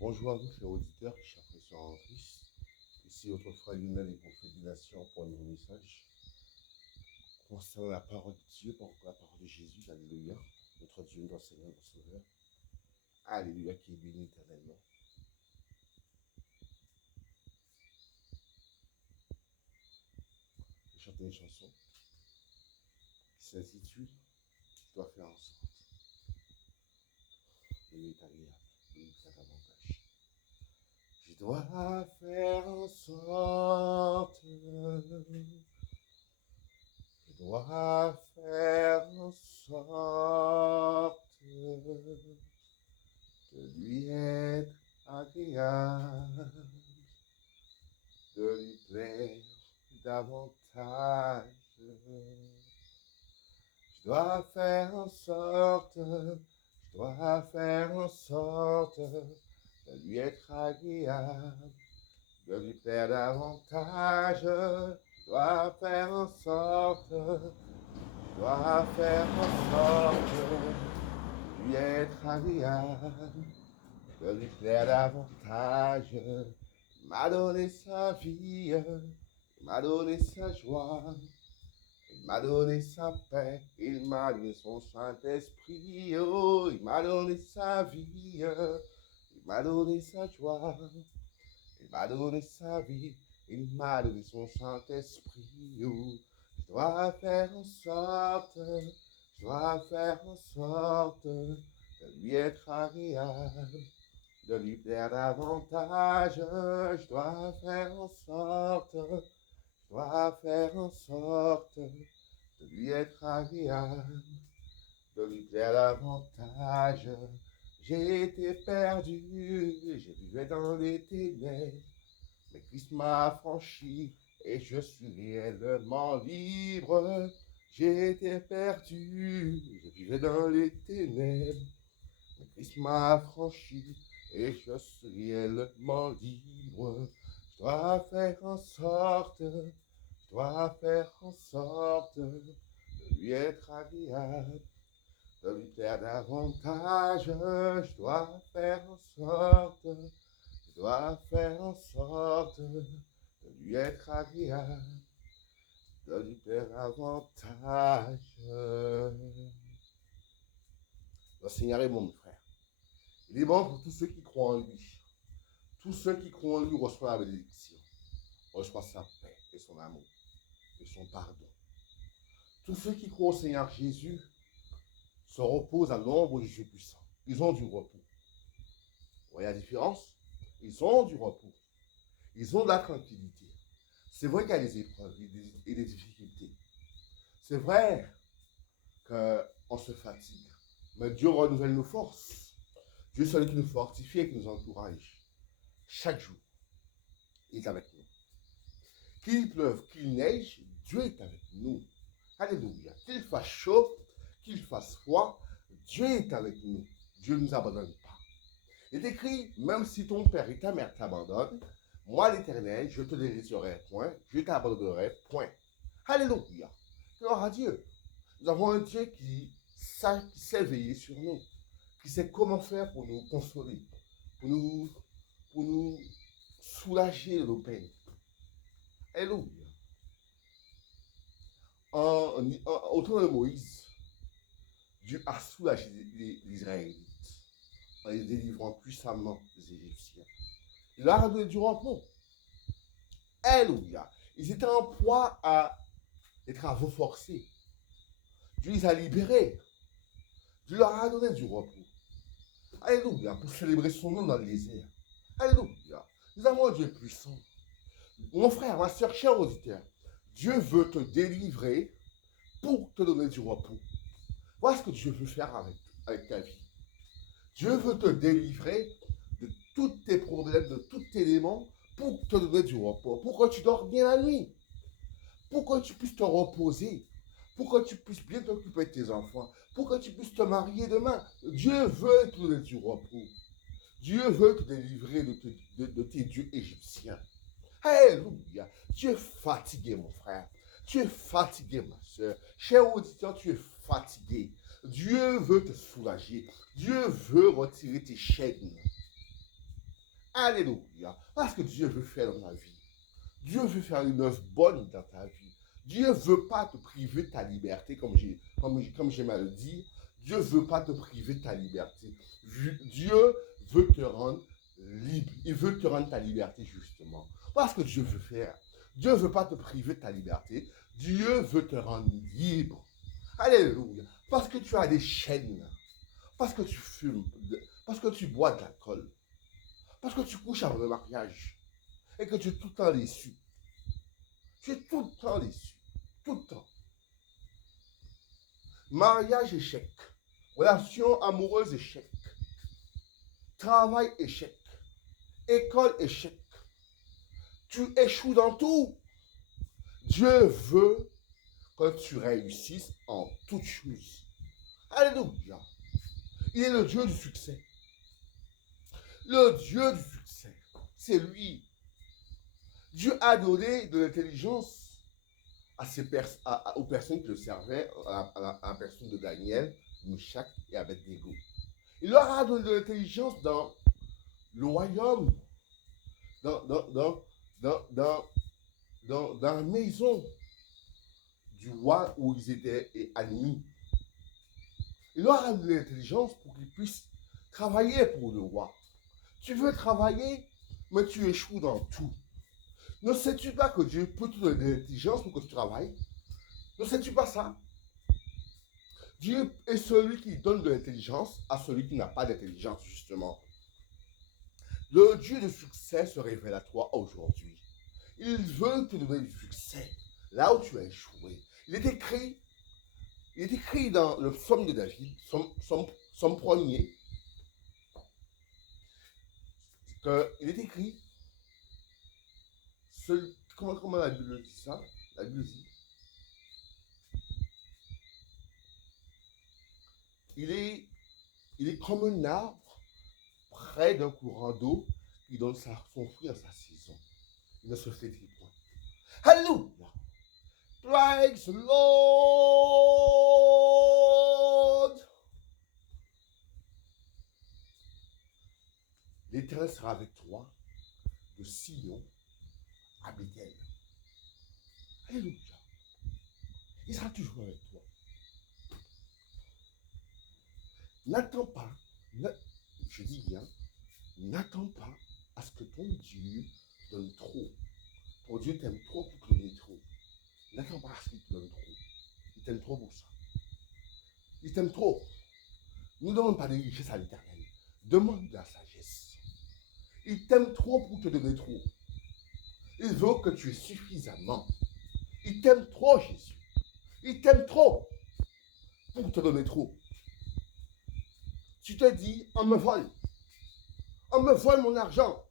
Bonjour à vous, chers auditeurs, chers frères en Christ. Ici votre frère Lionel et prophète des nations pour un nouveau message concernant la parole de Dieu, la parole de Jésus, alléluia, notre Dieu, notre Seigneur, notre Sauveur, alléluia, qui est béni éternellement. Je chante une chanson qui s'intitule « Je dois faire en sorte de lui être agréable, de lui faire davantage. » Je dois faire en sorte, je dois faire en sorte de lui être agréable, de lui plaire davantage. Je dois faire en sorte, je dois faire en sorte de lui être agréable, de lui plaire davantage. Je dois faire en sorte, je dois faire en sorte de lui être agréable, de lui plaire davantage. Il m'a donné sa vie, il m'a donné sa joie, il m'a donné sa paix, il m'a donné son Saint-Esprit, oh, il m'a donné sa vie, il m'a donné sa joie, il m'a donné sa vie, il m'a donné son Saint-Esprit, oh. Je dois faire en sorte, je dois faire en sorte de lui être agréable, de lui plaire davantage. Je dois faire en sorte, je dois faire en sorte de lui être agréable, de lui plaire davantage. J'ai été perdu, je vivais dans les ténèbres, mais Christ m'a affranchi et je suis réellement libre. J'ai été perdu, je vivais dans les ténèbres, mais Christ m'a affranchi et je suis réellement libre. Je dois faire en sorte, je dois faire en sorte de lui être agréable, de lui plaire davantage. Je dois faire en sorte, je dois faire en sorte de lui être agréable, de lui plaire davantage. Le Seigneur est bon, mon frère. Il est bon pour tous ceux qui croient en lui. Tous ceux qui croient en lui reçoivent la bénédiction, reçoivent sa paix et son amour et son pardon. Tous ceux qui croient au Seigneur Jésus se reposent à l'ombre du Dieu puissant. Ils ont du repos. Vous voyez la différence? Ils ont du repos. Ils ont de la tranquillité. C'est vrai qu'il y a des épreuves et des difficultés. C'est vrai qu'on se fatigue. Mais Dieu renouvelle nos forces. Dieu est celui qui nous fortifie et qui nous encourage. Chaque jour, il est avec nous. Qu'il pleuve, qu'il neige, Dieu est avec nous. Alléluia. Qu'il fasse chaud, qu'il fasse froid, Dieu est avec nous. Dieu ne nous abandonne pas. Il est écrit, même si ton père et ta mère t'abandonnent, moi l'Éternel, je te délaisserai point, je t'abandonnerai point. Alléluia. Gloire à Dieu. Nous avons un Dieu qui sait veiller sur nous, qui sait comment faire pour nous consoler, pour nous soulager de nos peines. Alléluia. Au temps de Moïse, Dieu a soulagé les Israélites en les délivrant puissamment des Égyptiens. Il leur a donné du repos. Alléluia. Ils étaient en proie à des travaux forcés. Dieu les a libérés. Dieu leur a donné du repos. Alléluia. Pour célébrer son nom dans le désert. Alléluia. Nous avons un Dieu puissant. Mon frère, ma soeur, cher auditeur, Dieu veut te délivrer pour te donner du repos. Voilà ce que Dieu veut faire avec ta vie. Dieu veut te délivrer de tous tes problèmes, de tous tes démons, pour te donner du repos, pour que tu dors bien la nuit, pour que tu puisses te reposer, pour que tu puisses bien t'occuper de tes enfants, pour que tu puisses te marier demain. Dieu veut te donner du repos. Dieu veut te délivrer de tes dieux égyptiens. Alléluia. Tu es fatigué, mon frère. Tu es fatigué, ma soeur. Cher auditeur, tu es fatigué. Dieu veut te soulager. Dieu veut retirer tes chaînes. Alléluia. Parce que Dieu veut faire dans ta vie. Dieu veut faire une œuvre bonne dans ta vie. Dieu ne veut pas te priver de ta liberté, comme j'aime à le dire. Dieu ne veut pas te priver de ta liberté. Dieu veut te rendre libre. Il veut te rendre ta liberté, justement. Parce que Dieu veut faire. Dieu ne veut pas te priver de ta liberté. Dieu veut te rendre libre. Alléluia. Parce que tu as des chaînes. Parce que tu fumes. Parce que tu bois de l'alcool. Parce que tu couches avant le mariage. Et que tu es tout le temps déçu. Tu es tout le temps déçu. Tout le temps. Mariage échec. Relation amoureuse échec. Travail échec. École échec. Tu échoues dans tout. Dieu veut que tu réussisses en toutes choses. Alléluia. Il est le Dieu du succès. Le Dieu du succès. C'est lui. Dieu a donné de l'intelligence aux personnes qui le servaient, à la personne de Daniel, Meshach et Abednego. Il leur a donné de l'intelligence dans le royaume, dans la maison du roi où ils étaient admis. Il leur a donné de l'intelligence pour qu'ils puissent travailler pour le roi. Tu veux travailler, mais tu échoues dans tout. Ne sais-tu pas que Dieu peut te donner de l'intelligence pour que tu travailles? Ne sais-tu pas ça? Dieu est celui qui donne de l'intelligence à celui qui n'a pas d'intelligence, justement. Le Dieu de succès se révèle à toi aujourd'hui. Il veut te donner du succès là où tu as échoué. Il est écrit dans le psaume de David, son premier, qu'il est écrit, comment la Bible dit ça? La Bible dit, il est comme un arbre près d'un courant d'eau qui donne son fruit à sa saison. Il ne se flétrit point. Alléluia! Praise the Lord! L'Éternel sera avec toi de Sion à Bethel. Alléluia! Il sera toujours avec toi. N'attends pas, je dis bien, n'attends pas à ce que ton Dieu donne trop. Ton Dieu t'aime trop pour te donner trop. N'attends pas à ce qu'il te donne trop. Il t'aime trop pour ça. Il t'aime trop. Ne demande pas de richesse à l'Éternel. Demande de la sagesse. Il t'aime trop pour te donner trop. Il veut que tu aies suffisamment. Il t'aime trop, Jésus. Il t'aime trop pour te donner trop. Tu te dis, on me vole. On me vole mon argent.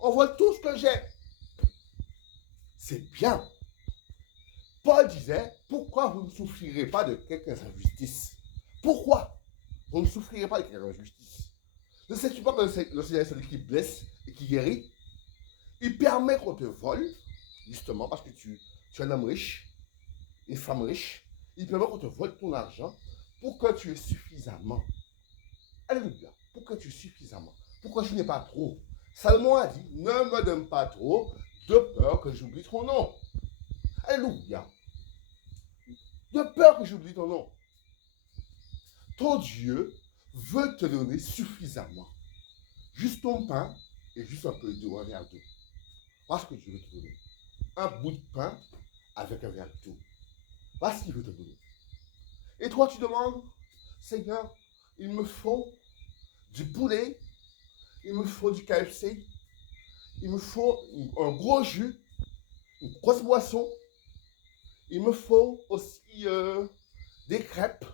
On vole tout ce que j'ai. C'est bien. Paul disait, pourquoi vous ne souffrirez pas de quelques injustices? Pourquoi vous ne souffrirez pas de quelques injustices? Ne sais-tu pas que le Seigneur est celui qui blesse et qui guérit? Il permet qu'on te vole, justement, parce que tu es un homme riche, une femme riche. Il permet qu'on te vole ton argent pour que tu aies suffisamment. Alléluia. Pour que tu aies suffisamment. Pour que je n'ai pas trop. Salomon a dit, ne me donne pas trop, de peur que j'oublie ton nom. Alléluia. De peur que j'oublie ton nom. Ton Dieu veut te donner suffisamment. Juste ton pain et juste un peu d'eau, un verre d'eau. Parce que Dieu veut te donner. Un bout de pain avec un verre d'eau. Parce qu'il veut te donner. Et toi, tu demandes, Seigneur, il me faut du poulet, il me faut du KFC, il me faut un gros jus, une grosse boisson, il me faut aussi des crêpes,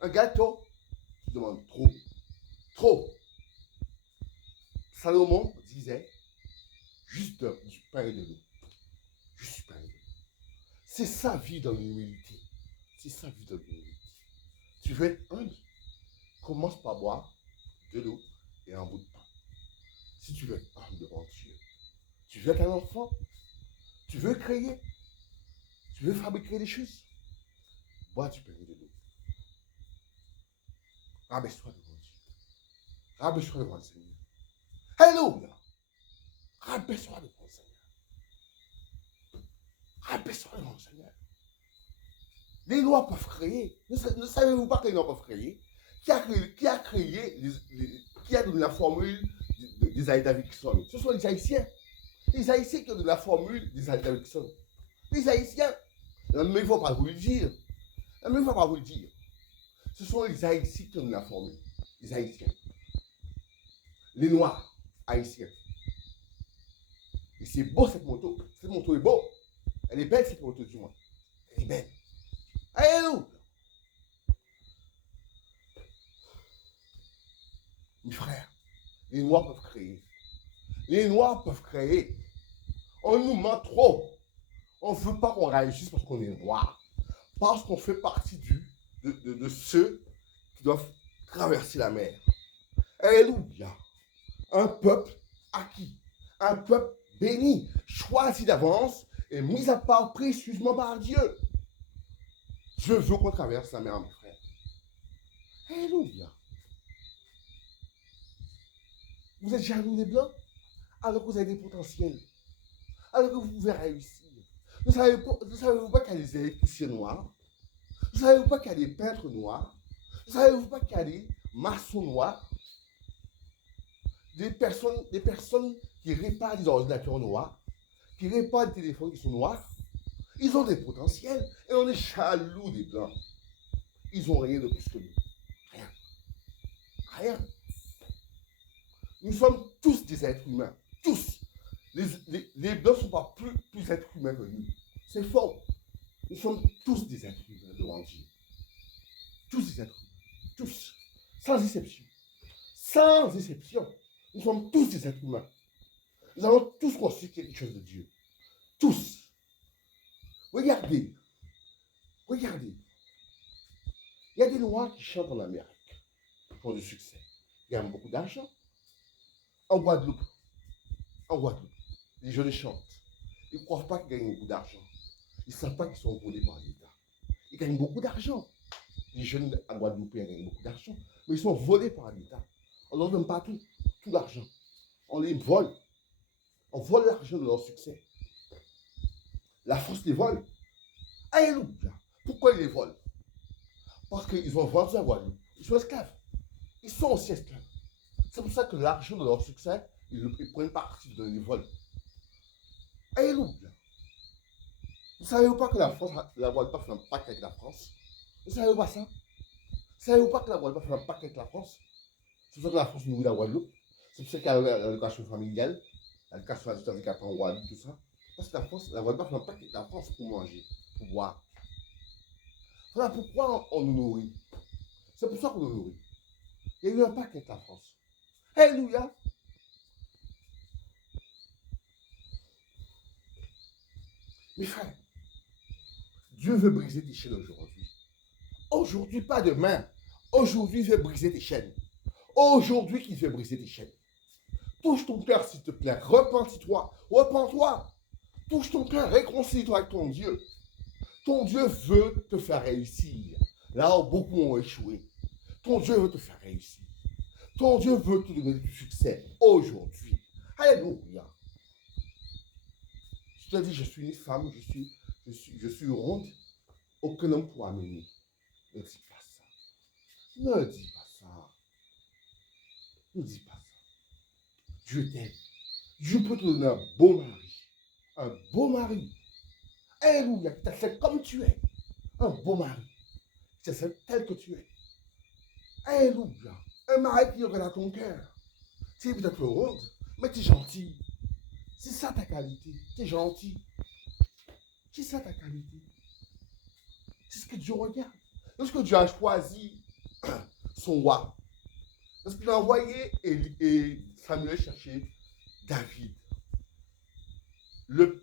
un gâteau. Tu demandes trop. Trop. Salomon disait, juste du pain et de l'eau. Juste du pain et de l'eau. C'est sa vie dans l'humilité. C'est sa vie dans l'humilité. Tu veux être humble, commence par boire de l'eau et un bout de pain. Si tu veux être humble devant Dieu, tu veux être un enfant, tu veux créer, tu veux fabriquer des choses, bois du pain et de l'eau. Rabaisse-toi devant Dieu. Rabaisse-toi devant le Seigneur. Alléluia. Abaisse-toi devant le Seigneur. Abaisse-toi devant le Seigneur. Les lois peuvent créer. Ne savez-vous pas que les lois peuvent créer? Qui a créé, qui a donné la formule d'Isaiah Davidson? Ce sont les Haïtiens. Les Haïtiens qui ont donné la formule d'Isaiah Davidson. Les Haïtiens. Mais il ne faut pas vous le dire. Mais il ne faut pas vous le dire. Ce sont les Haïtiens qui ont donné la formule. Les Haïtiens. Les Noirs haïtiens. Et c'est beau cette moto. Cette moto est beau. Elle est belle cette moto du moins. Elle est belle. Alléluia. Mes frères, les Noirs peuvent créer. Les Noirs peuvent créer. On nous ment trop. On ne veut pas qu'on réagisse parce qu'on est noir. Parce qu'on fait partie de ceux qui doivent traverser la mer. Alléluia. Un peuple acquis. Un peuple béni, choisi d'avance et mis à part précieusement par Dieu. Je veux qu'on traverse la mer, mes frères. Alléluia. Vous êtes jaloux des Blancs alors que vous avez des potentiels. Alors que vous pouvez réussir. Ne savez-vous pas qu'il y a des électriciens noirs? Ne savez-vous pas qu'il y a des peintres noirs? Ne savez-vous pas qu'il y a des maçons noirs? Des personnes qui réparent des ordinateurs noirs, qui réparent des téléphones qui sont noirs. Ils ont des potentiels et on est jaloux des Blancs. Ils n'ont rien de plus que nous. Rien. Rien. Nous sommes tous des êtres humains. Tous. Les Blancs ne sont pas plus êtres humains que nous. C'est faux. Nous sommes tous des êtres humains devant Dieu. Tous des êtres humains. Tous. Sans exception. Sans exception. Nous sommes tous des êtres humains. Nous avons tous construit quelque chose de Dieu. Tous. Regardez. Regardez. Il y a des Noirs qui chantent en Amérique. Qui ont du succès. Ils gagnent beaucoup d'argent. En Guadeloupe. Les jeunes chantent. Ils ne croient pas qu'ils gagnent beaucoup d'argent. Ils ne savent pas qu'ils sont volés par l'État. Ils gagnent beaucoup d'argent. Les jeunes à Guadeloupe gagnent beaucoup d'argent. Mais ils sont volés par l'État. On ne leur donne pas tout l'argent. On les vole. On vole l'argent de leur succès. La France les vole. Alléluia. Pourquoi ils les volent? Parce qu'ils ont vendu à Guadeloupe. Ils sont esclaves. Ils sont aussi esclaves. C'est pour ça que l'argent de leur succès, ils prennent partie de les volent. Alléluia. Vous ne savez pas que la France, la Guadeloupe fait un pacte avec la France? Vous ne savez pas ça? Vous ne savez pas que la Guadeloupe fait un pacte avec la France? C'est pour ça que la France nourrit la Guadeloupe. C'est pour ça qu'il y a l'éducation familiale, l'éducation handicapée en Guadeloupe, tout ça. Parce que la Guadeloupe fait un pacte avec la France pour manger, pour boire. Voilà pourquoi on nous nourrit. C'est pour ça qu'on nous nourrit. Il y a eu un pacte avec la France. Alléluia. Mes frères, Dieu veut briser tes chaînes aujourd'hui. Aujourd'hui, pas demain. Aujourd'hui, il veut briser tes chaînes. Aujourd'hui, qu'il veut briser tes chaînes. Touche ton cœur, s'il te plaît. Repentis-toi. Repens-toi. Touche ton cœur. Réconcilie-toi avec ton Dieu. Ton Dieu veut te faire réussir. Là où beaucoup ont échoué. Ton Dieu veut te faire réussir. Ton Dieu veut te donner du succès aujourd'hui. Alléluia. Je te dis, je suis une femme, je suis ronde. Aucun homme pourra m'aimer. Ne dis pas ça. Ne dis pas ça. Ne dis pas ça. Dieu t'aime. Dieu peut te donner un beau mari. Un beau mari. Alléluia. Qui t'accepte comme tu es. Un beau mari. Qui t'accepte tel que tu es. Alléluia. Un mari qui regarde ton cœur. Tu es peut-être ronde, mais tu es gentil. C'est ça ta qualité. Tu es gentil. C'est ça ta qualité. C'est ce que Dieu regarde. Lorsque Dieu a choisi son roi, lorsqu'il a envoyé et Samuel chercher David, le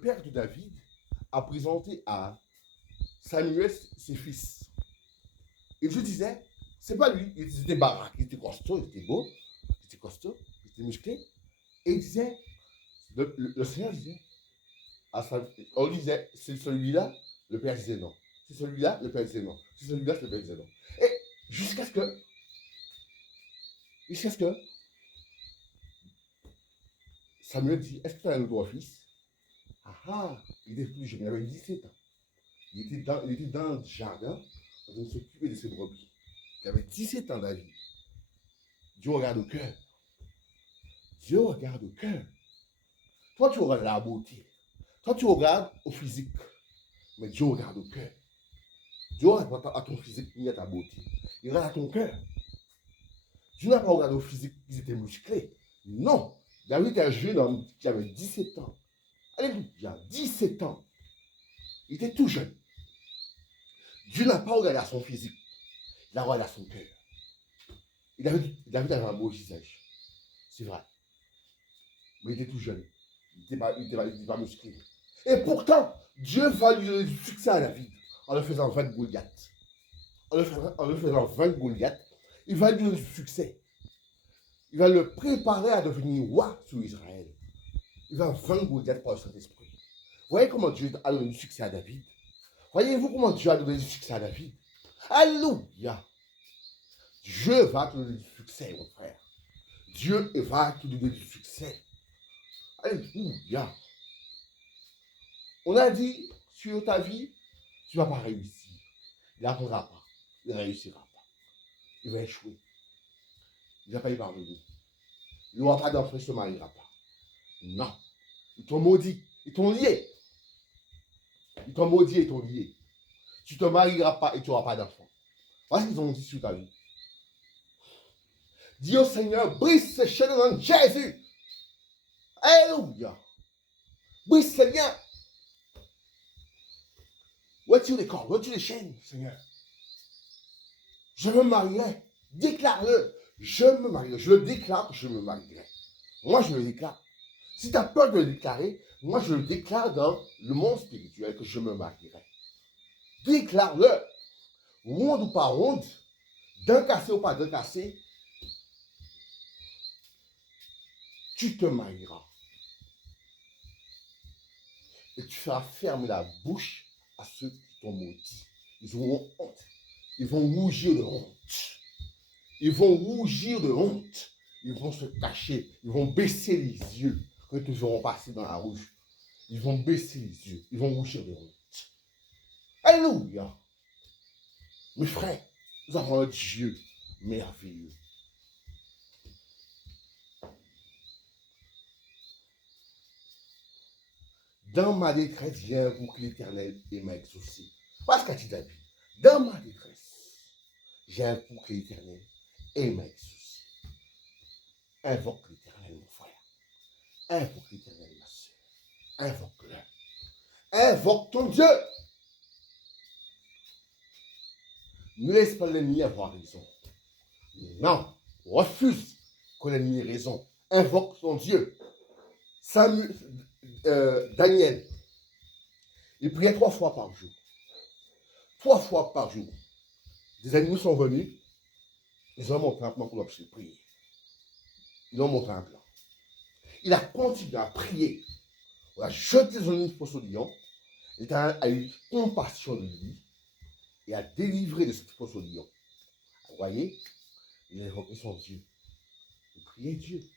père de David a présenté à Samuel ses fils. Et Dieu disait, c'est pas lui, il était baraque, il était costaud, il était beau, il était costaud, il était musclé. Et il disait, le Seigneur disait, on disait, c'est celui-là, le père disait non. C'est celui-là, le père disait non. C'est celui-là, le père disait non. Et jusqu'à ce que Samuel dit, est-ce que tu as un autre fils? Ah ah, il était plus jeune, il avait 17 ans. Il était dans le jardin, en train de s'occuper de ses brebis. Il avait 17 ans, David. Dieu regarde au cœur. Dieu regarde au cœur. Toi, tu regardes la beauté. Toi, tu regardes au physique. Mais Dieu regarde au cœur. Dieu regarde pas à ton physique ni à ta beauté. Il regarde à ton cœur. Dieu n'a pas regardé au physique, ils étaient musclés. Non. David était un jeune homme qui avait 17 ans. Alléluia, 17 ans. Il était tout jeune. Dieu n'a pas regardé à son physique. Il a regardé à son cœur. David avait un beau visage. C'est vrai. Mais il était tout jeune. Il n'était pas musclé. Et pourtant, Dieu va lui donner du succès à David en le faisant vaincre Goliath. En le faisant vaincre Goliath, il va lui donner du succès. Il va le préparer à devenir roi sur Israël. Il va vaincre Goliath par le Saint-Esprit. Voyez comment Dieu a donné du succès à David. Voyez-vous comment Dieu a donné du succès à David. Alléluia. Dieu va te donner du succès, mon frère. Dieu va te donner du succès. Alléluia. On a dit, sur ta vie, tu ne vas pas réussir. Il n'apprendra pas. Il ne réussira pas. Il va échouer. Il ne va pas y parvenir. Il n'aura pas d'enfant, il ne se mariera pas. Non. Ils t'ont maudit. Ils t'ont lié. Ils t'ont maudit et t'ont lié. Tu ne te marieras pas et tu n'auras pas d'enfant. Voilà ce qu'ils ont dit sur ta vie. Dis au Seigneur, brise ces chaînes dans le nom de Jésus. Alléluia. Brise ces liens. Retire les cordes, retire les chaînes, Seigneur. Je me marierai. Déclare-le. Je me marierai. Je le déclare que je me marierai. Moi, je le déclare. Si tu as peur de le déclarer, moi, je le déclare dans le monde spirituel que je me marierai. Déclare-le. Ronde ou pas ronde, d'un cassé ou pas d'un cassé, tu te marieras. Et tu feras fermer la bouche à ceux qui t'ont maudit. Ils auront honte. Ils vont rougir de honte. Ils vont rougir de honte. Ils vont se cacher. Ils vont baisser les yeux quand ils te verront passer dans la rouge. Ils vont baisser les yeux. Ils vont rougir de honte. Alléluia. Mes frères, nous avons un Dieu merveilleux. Dans ma détresse, viens pour que l'Éternel m'a exaucé. Parce qu'a dit David, dans ma détresse, viens pour que l'Éternel m'a exaucé. Invoque l'Éternel, mon frère. Invoque l'Éternel, ma soeur. Invoque-le. Invoque ton Dieu. Ne laisse pas l'ennemi avoir raison. Non, refuse que l'ennemi ait raison. Invoque ton Dieu. Daniel, il priait 3 fois par jour. 3 fois par jour. Des ennemis sont venus. Ils ont monté un plan pour l'empêcher de prier. Ils ont monté un plan. Il a continué à prier. On a jeté son ennemi au lion. Il a eu compassion de lui et a délivré de cette fosse au lion. Vous voyez, il a invoqué son Dieu. Il priait Dieu.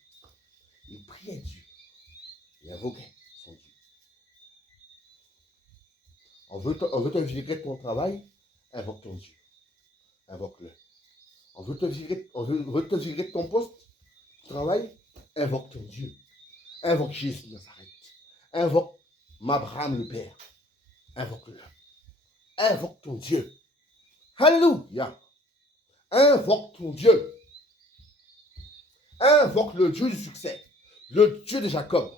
Il priait Dieu. Il invoquait son Dieu. On veut te virer de ton travail, invoque ton Dieu. Invoque-le. On veut te virer de ton poste, de travail, invoque ton Dieu. Invoque Jésus de Nazareth. Invoque Abraham le Père. Invoque-le. Invoque ton Dieu. Alléluia. Invoque ton Dieu. Invoque le Dieu du succès. Le Dieu de Jacob.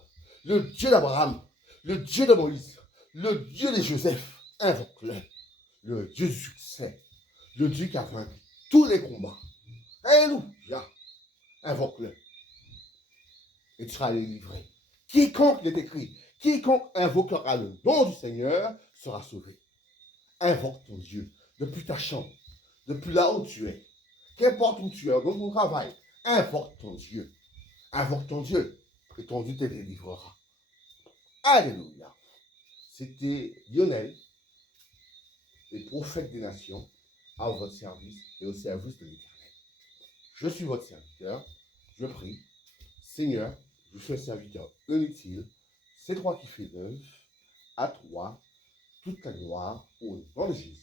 Le Dieu d'Abraham. Le Dieu de Moïse. Le Dieu de Joseph. Invoque-le. Le Dieu du succès. Le Dieu qui a vaincu tous les combats. Alléluia. Invoque-le. Et tu seras délivré. Quiconque, il est écrit, quiconque invoquera le nom du Seigneur sera sauvé. Invoque ton Dieu depuis ta chambre, depuis là où tu es. Qu'importe où tu es, dans ton travail, invoque ton Dieu. Invoque ton Dieu et ton Dieu te délivrera. Alléluia. C'était Lionel, le prophète des nations, à votre service et au service de l'Éternel. Je suis votre serviteur. Je prie. Seigneur, Je suis un serviteur inutile, c'est toi qui fais neuf, à toi, toute la gloire, au nom de Jésus.